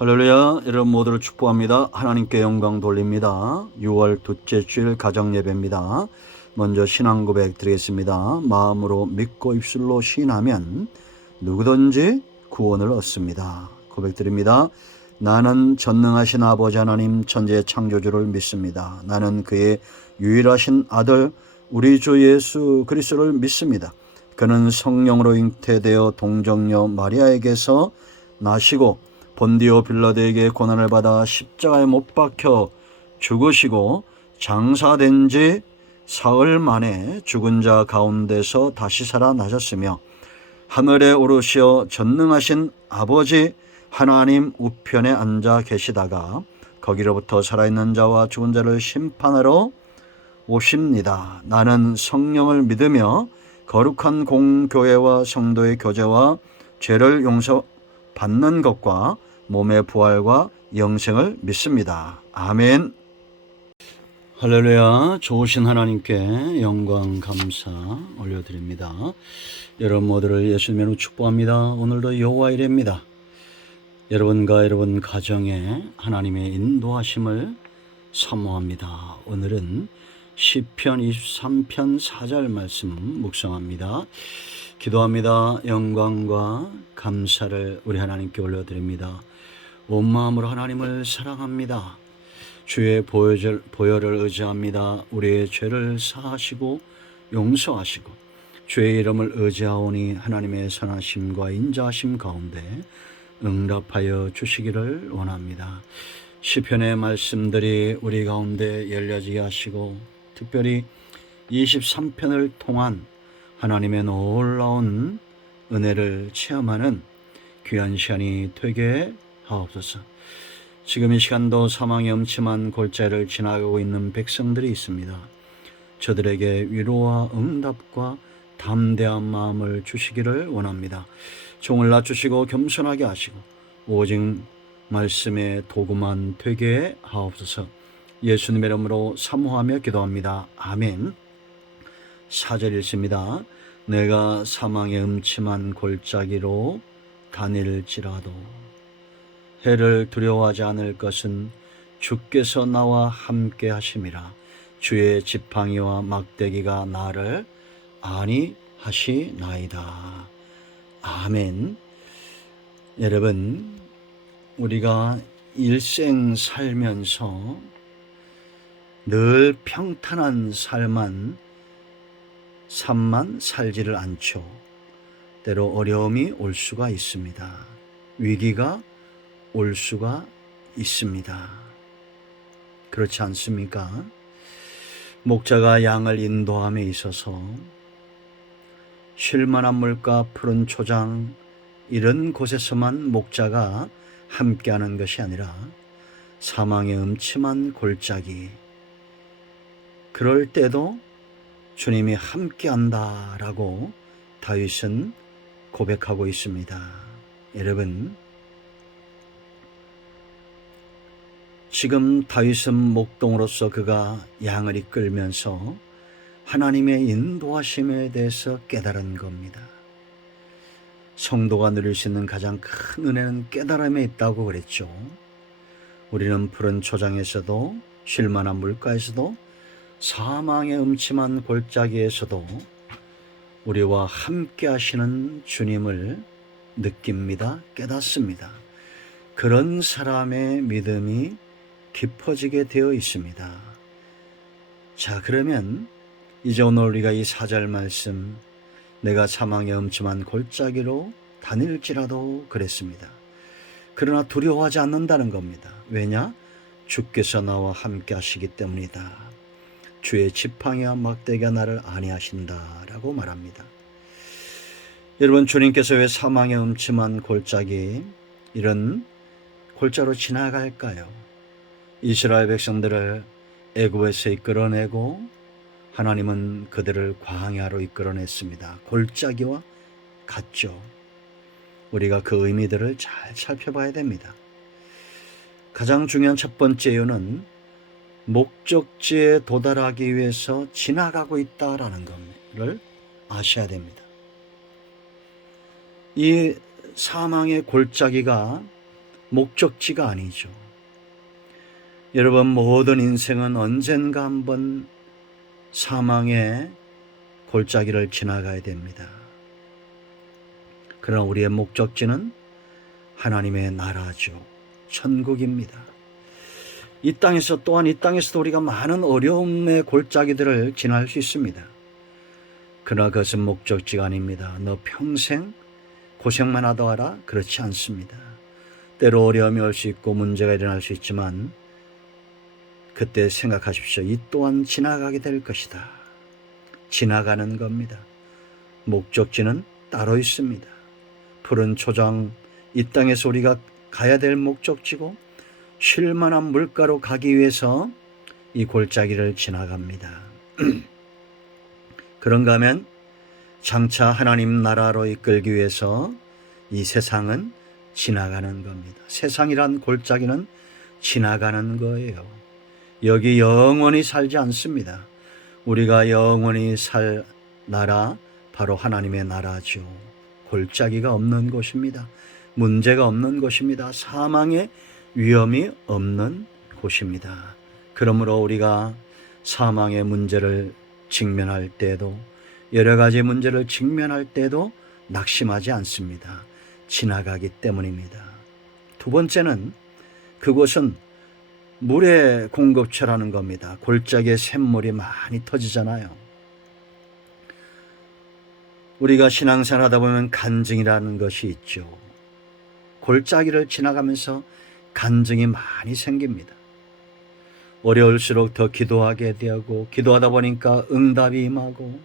할렐루야. 여러분 모두를 축복합니다. 하나님께 영광 돌립니다. 6월 둘째 주일 가정 예배입니다. 먼저 신앙 고백 드리겠습니다. 마음으로 믿고 입술로 시인하면 누구든지 구원을 얻습니다. 고백 드립니다. 나는 전능하신 아버지 하나님 천지의 창조주를 믿습니다. 나는 그의 유일하신 아들 우리 주 예수 그리스도를 믿습니다. 그는 성령으로 잉태되어 동정녀 마리아에게서 나시고 본디오 빌라도에게 고난을 받아 십자가에 못 박혀 죽으시고 장사된 지 사흘 만에 죽은 자 가운데서 다시 살아나셨으며 하늘에 오르시어 전능하신 아버지 하나님 우편에 앉아 계시다가 거기로부터 살아있는 자와 죽은 자를 심판하러 오십니다. 나는 성령을 믿으며 거룩한 공교회와 성도의 교제와 죄를 용서받는 것과 몸의 부활과 영생을 믿습니다. 아멘. 할렐루야. 좋으신 하나님께 영광 감사 올려드립니다. 여러분 모두를 예수님으로 축복합니다. 오늘도 여호와일입니다. 여러분과 여러분 가정에 하나님의 인도하심을 사모합니다. 오늘은 시편 23편 4절 말씀 묵상합니다. 기도합니다. 영광과 감사를 우리 하나님께 올려드립니다. 온 마음으로 하나님을 사랑합니다. 주의 보혈을 의지합니다. 우리의 죄를 사하시고 용서하시고 주의 이름을 의지하오니 하나님의 선하심과 인자하심 가운데 응답하여 주시기를 원합니다. 시편의 말씀들이 우리 가운데 열려지게 하시고 특별히 23편을 통한 하나님의 놀라운 은혜를 체험하는 귀한 시간이 되게 하옵소서. 지금 이 시간도 사망의 음침한 골짜기를 지나가고 있는 백성들이 있습니다. 저들에게 위로와 응답과 담대한 마음을 주시기를 원합니다. 종을 낮추시고 겸손하게 하시고 오직 말씀의 도구만 되게 하옵소서. 예수님의 이름으로 사모하며 기도합니다. 아멘. 4절 읽습니다. 내가 사망의 음침한 골짜기로 다닐지라도 해를 두려워하지 않을 것은 주께서 나와 함께 하심이라. 주의 지팡이와 막대기가 나를 안위하시나이다. 아멘. 여러분, 우리가 일생 살면서 늘 평탄한 삶만 살지를 않죠. 때로 어려움이 올 수가 있습니다. 위기가 올 수가 있습니다. 그렇지 않습니까? 목자가 양을 인도함에 있어서 쉴만한 물과 푸른 초장 이런 곳에서만 목자가 함께하는 것이 아니라 사망의 음침한 골짜기 그럴 때도 주님이 함께한다라고 다윗은 고백하고 있습니다. 여러분, 지금 다윗은 목동으로서 그가 양을 이끌면서 하나님의 인도하심에 대해서 깨달은 겁니다. 성도가 누릴 수 있는 가장 큰 은혜는 깨달음에 있다고 그랬죠. 우리는 푸른 초장에서도 쉴만한 물가에서도 사망의 음침한 골짜기에서도 우리와 함께 하시는 주님을 느낍니다. 깨닫습니다. 그런 사람의 믿음이 깊어지게 되어 있습니다. 자, 그러면 이제 오늘 우리가 이 4절 말씀 내가 사망의 음침한 골짜기로 다닐지라도 그랬습니다. 그러나 두려워하지 않는다는 겁니다. 왜냐? 주께서 나와 함께 하시기 때문이다. 주의 지팡이와 막대기가 나를 안위하신다라고 말합니다. 여러분, 주님께서 왜 사망의 음침한 골짜기 이런 골짜로 지나갈까요? 이스라엘 백성들을 애굽에서 이끌어내고 하나님은 그들을 광야로 이끌어냈습니다. 골짜기와 같죠. 우리가 그 의미들을 잘 살펴봐야 됩니다. 가장 중요한 첫 번째 이유는 목적지에 도달하기 위해서 지나가고 있다라는 것을 아셔야 됩니다. 이 사망의 골짜기가 목적지가 아니죠. 여러분, 모든 인생은 언젠가 한번 사망의 골짜기를 지나가야 됩니다. 그러나 우리의 목적지는 하나님의 나라죠. 천국입니다. 이 땅에서도 우리가 많은 어려움의 골짜기들을 지날 수 있습니다. 그러나 그것은 목적지가 아닙니다. 너 평생 고생만 하다 하라? 그렇지 않습니다. 때로 어려움이 올 수 있고 문제가 일어날 수 있지만 그때 생각하십시오. 이 또한 지나가게 될 것이다. 지나가는 겁니다. 목적지는 따로 있습니다. 푸른 초장, 이 땅에서 우리가 가야 될 목적지고 쉴 만한 물가로 가기 위해서 이 골짜기를 지나갑니다. 그런가 하면 장차 하나님 나라로 이끌기 위해서 이 세상은 지나가는 겁니다. 세상이란 골짜기는 지나가는 거예요. 여기 영원히 살지 않습니다. 우리가 영원히 살 나라, 바로 하나님의 나라죠. 골짜기가 없는 곳입니다. 문제가 없는 곳입니다. 사망의 위험이 없는 곳입니다. 그러므로 우리가 사망의 문제를 직면할 때도, 여러 가지 문제를 직면할 때도 낙심하지 않습니다. 지나가기 때문입니다. 두 번째는 그곳은 물의 공급처라는 겁니다. 골짜기에 샘물이 많이 터지잖아요. 우리가 신앙생활 하다 보면 간증이라는 것이 있죠. 골짜기를 지나가면서 간증이 많이 생깁니다. 어려울수록 더 기도하게 되고, 기도하다 보니까 응답이 임하고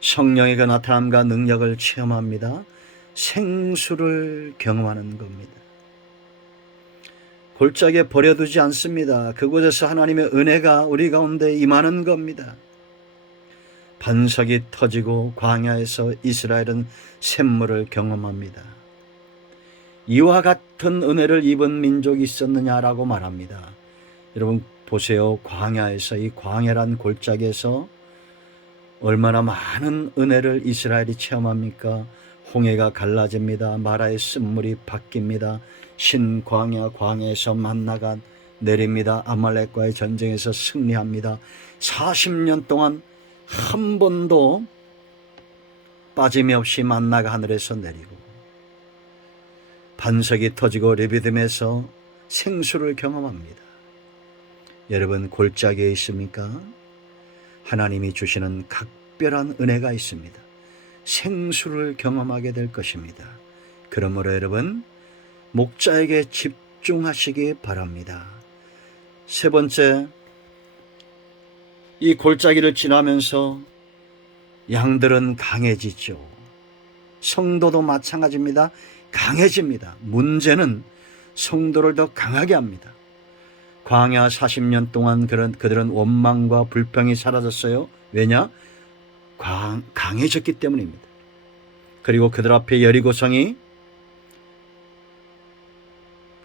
성령의 그 나타남과 능력을 체험합니다. 생수를 경험하는 겁니다. 골짜기에 버려두지 않습니다. 그곳에서 하나님의 은혜가 우리 가운데 임하는 겁니다. 반석이 터지고 광야에서 이스라엘은 샘물을 경험합니다. 이와 같은 은혜를 입은 민족이 있었느냐라고 말합니다. 여러분 보세요. 광야에서, 이 광야란 골짜기에서 얼마나 많은 은혜를 이스라엘이 체험합니까? 홍해가 갈라집니다. 마라의 쓴물이 바뀝니다. 신광야, 광야에서 만나가 내립니다. 아말렉과의 전쟁에서 승리합니다. 40년 동안 한 번도 빠짐이 없이 만나가 하늘에서 내리고, 반석이 터지고 레비딤에서 생수를 경험합니다. 여러분 골짜기에 있습니까? 하나님이 주시는 각별한 은혜가 있습니다. 생수를 경험하게 될 것입니다. 그러므로 여러분 목자에게 집중하시기 바랍니다. 세 번째, 이 골짜기를 지나면서 양들은 강해지죠. 성도도 마찬가지입니다. 강해집니다. 문제는 성도를 더 강하게 합니다. 광야 40년 동안 그들은 원망과 불평이 사라졌어요. 왜냐? 강해졌기 때문입니다. 그리고 그들 앞에 여리고성이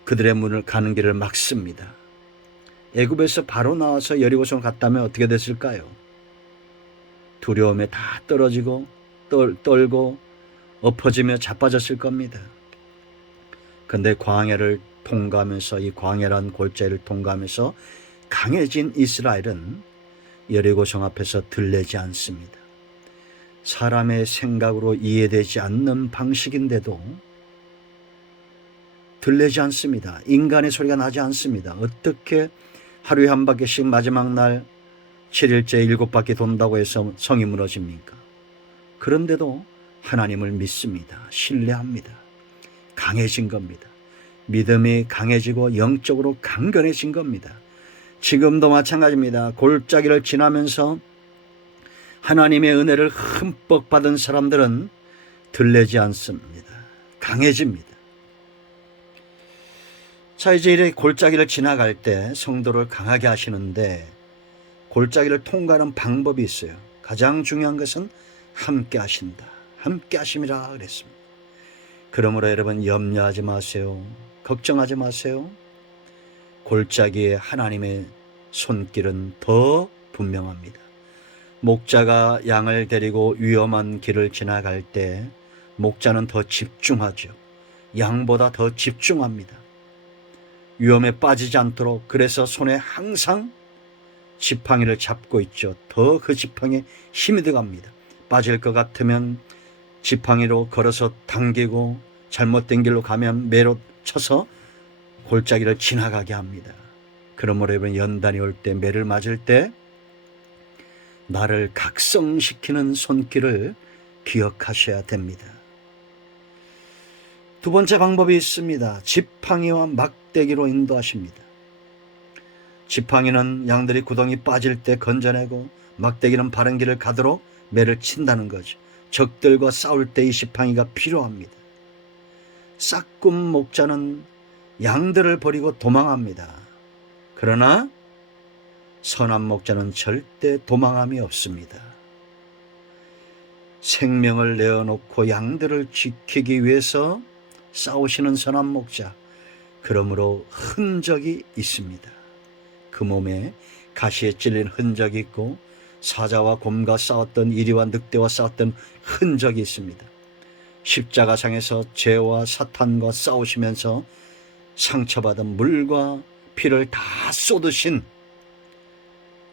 그들의 문을 가는 길을 막습니다. 애굽에서 바로 나와서 여리고성 갔다면 어떻게 됐을까요? 두려움에 다 떨어지고 떨고 엎어지며 자빠졌을 겁니다. 그런데 광야를 통과하면서, 이 광야란 골짜기를 통과하면서 강해진 이스라엘은 여리고성 앞에서 들레지 않습니다. 사람의 생각으로 이해되지 않는 방식인데도 들레지 않습니다. 인간의 소리가 나지 않습니다. 어떻게 하루에 한 바퀴씩 마지막 날 7일째 7바퀴 돈다고 해서 성이 무너집니까? 그런데도 하나님을 믿습니다. 신뢰합니다. 강해진 겁니다. 믿음이 강해지고 영적으로 강건해진 겁니다. 지금도 마찬가지입니다. 골짜기를 지나면서 하나님의 은혜를 흠뻑 받은 사람들은 들레지 않습니다. 강해집니다. 자, 이제 이렇게 골짜기를 지나갈 때 성도를 강하게 하시는데 골짜기를 통과하는 방법이 있어요. 가장 중요한 것은 함께 하신다. 함께 하심이라 그랬습니다. 그러므로 여러분 염려하지 마세요. 걱정하지 마세요. 골짜기에 하나님의 손길은 더 분명합니다. 목자가 양을 데리고 위험한 길을 지나갈 때 목자는 더 집중하죠. 양보다 더 집중합니다. 위험에 빠지지 않도록 그래서 손에 항상 지팡이를 잡고 있죠. 더 그 지팡이에 힘이 들어갑니다. 빠질 것 같으면 지팡이로 걸어서 당기고 잘못된 길로 가면 매로 쳐서 골짜기를 지나가게 합니다. 그러므로 여러분 연단이 올 때 매를 맞을 때 나를 각성시키는 손길을 기억하셔야 됩니다. 두 번째 방법이 있습니다. 지팡이와 막대기로 인도하십니다. 지팡이는 양들이 구덩이 빠질 때 건져내고 막대기는 바른 길을 가도록 매를 친다는 거죠. 적들과 싸울 때 이 지팡이가 필요합니다. 싹군 목자는 양들을 버리고 도망합니다. 그러나 선한 목자는 절대 도망함이 없습니다. 생명을 내어놓고 양들을 지키기 위해서 싸우시는 선한 목자, 그러므로 흔적이 있습니다. 그 몸에 가시에 찔린 흔적이 있고 사자와 곰과 싸웠던 이리와 늑대와 싸웠던 흔적이 있습니다. 십자가상에서 죄와 사탄과 싸우시면서 상처받은 물과 피를 다 쏟으신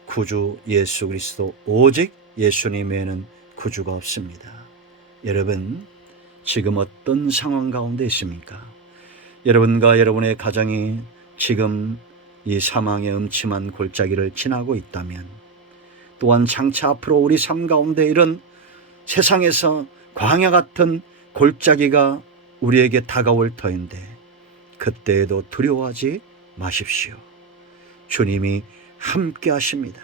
구주 예수 그리스도, 오직 예수님 외에는 구주가 없습니다. 여러분 지금 어떤 상황 가운데 있습니까? 여러분과 여러분의 가정이 지금 이 사망의 음침한 골짜기를 지나고 있다면, 또한 장차 앞으로 우리 삶 가운데 이런 세상에서 광야 같은 골짜기가 우리에게 다가올 터인데 그때에도 두려워하지 마십시오. 주님이 함께 하십니다.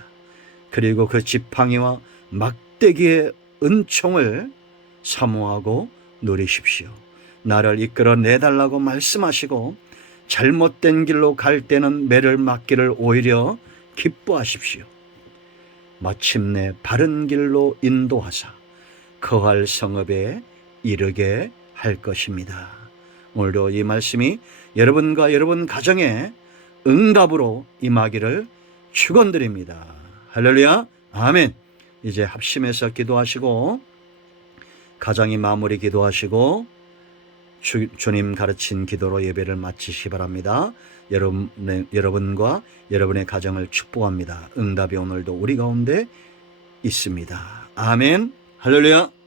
그리고 그 지팡이와 막대기의 은총을 사모하고 누리십시오. 나를 이끌어 내달라고 말씀하시고 잘못된 길로 갈 때는 매를 맞기를 오히려 기뻐하십시오. 마침내 바른 길로 인도하사 거할 성읍에 이르게 할 것입니다. 오늘도 이 말씀이 여러분과 여러분 가정에 응답으로 임하기를 축원드립니다. 할렐루야, 아멘. 이제 합심해서 기도하시고 가정이 마무리 기도하시고 주님 가르친 기도로 예배를 마치시기 바랍니다. 여러분과 여러분의 가정을 축복합니다. 응답이 오늘도 우리 가운데 있습니다. 아멘. 할렐루야.